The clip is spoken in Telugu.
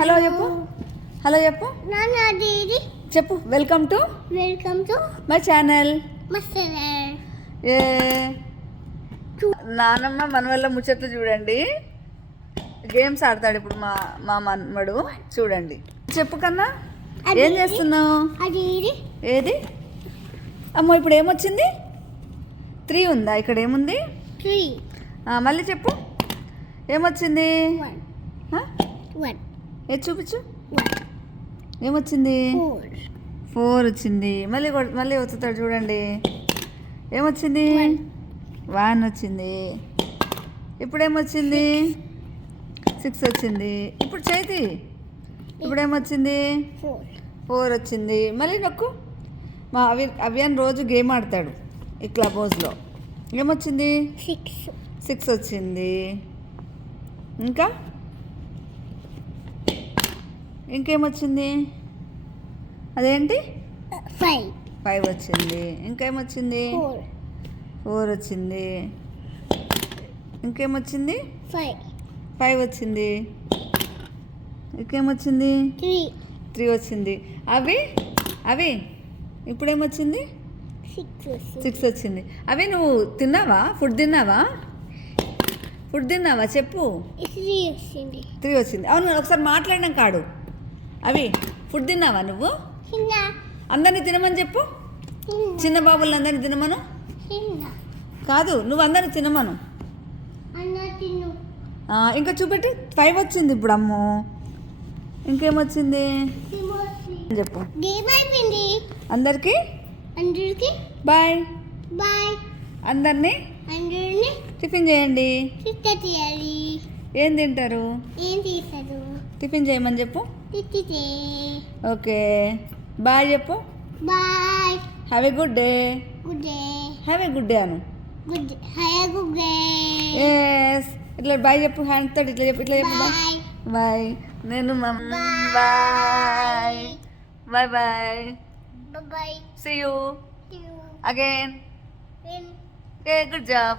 హలో చెప్పు. హలో చెప్పు. చెప్పు. Welcome to my channel. ఏ నానమ్మ మనవల్ల ముచ్చట్లు చూడండి. గేమ్స్ ఆడతాడు ఇప్పుడు మా మనమడు. చూడండి. చెప్పు కన్నా, ఏం చేస్తున్నావు? ఏది అమ్మో, ఇప్పుడు ఏమొచ్చింది? 3 ఉందా? ఇక్కడ ఏముంది? మళ్ళీ చెప్పు, ఏమొచ్చింది? ఏది చూపించు. ఏమొచ్చింది? 4 వచ్చింది. మళ్ళీ వస్తుంటాడు చూడండి. ఏమొచ్చింది? 1 వచ్చింది. ఇప్పుడు ఏమొచ్చింది? 6 వచ్చింది. ఇప్పుడు చేతి ఇప్పుడు ఏమొచ్చింది? 4 వచ్చింది. మళ్ళీ నొక్కు. మా అవియన్ రోజు గేమ్ ఆడతాడు ఈ క్లబ్ హౌస్లో. ఏమొచ్చింది? 6 వచ్చింది. ఇంకేమొచ్చింది? అదేంటి? 5 వచ్చింది. ఇంకేమొచ్చింది? 4 వచ్చింది. ఇంకేమొచ్చింది? 5 వచ్చింది. ఇంకేమొచ్చింది? 3 వచ్చింది. అవి ఇప్పుడేమొచ్చింది? 6 వచ్చింది. అవి నువ్వు తిన్నావా? ఫుడ్ తిన్నావా చెప్పు. 3 వచ్చింది. అవును, ఒకసారి మాట్లాడినాం కాడు. అవి ఫుడ్ తిన్నావా నువ్వు? అందరినీ తినమని చెప్పు. చిన్న బాబుల్ని అందరినీ తినమను. కాదు, నువ్వు అందరినీ తినమను. ఇంకా చూపెట్టి. 5 వచ్చింది ఇప్పుడు. అమ్మో, ఇంకేమొచ్చింది చెప్పు. అందరికీ బాయ్. అందరినీ టిఫిన్ చేయండి. ఏం తింటారు? టిఫిన్ చేయమని చెప్పు. ఓకే, బాయ్ చెప్పు. Have a good day. Have a good day అను. ఎస్, ఇట్లా బాయ్ చెప్పు. హ్యాండ్ తోటి ఇట్లా చెప్పు. Bye bye. నేను bye bye bye. See you again. Okay, good job.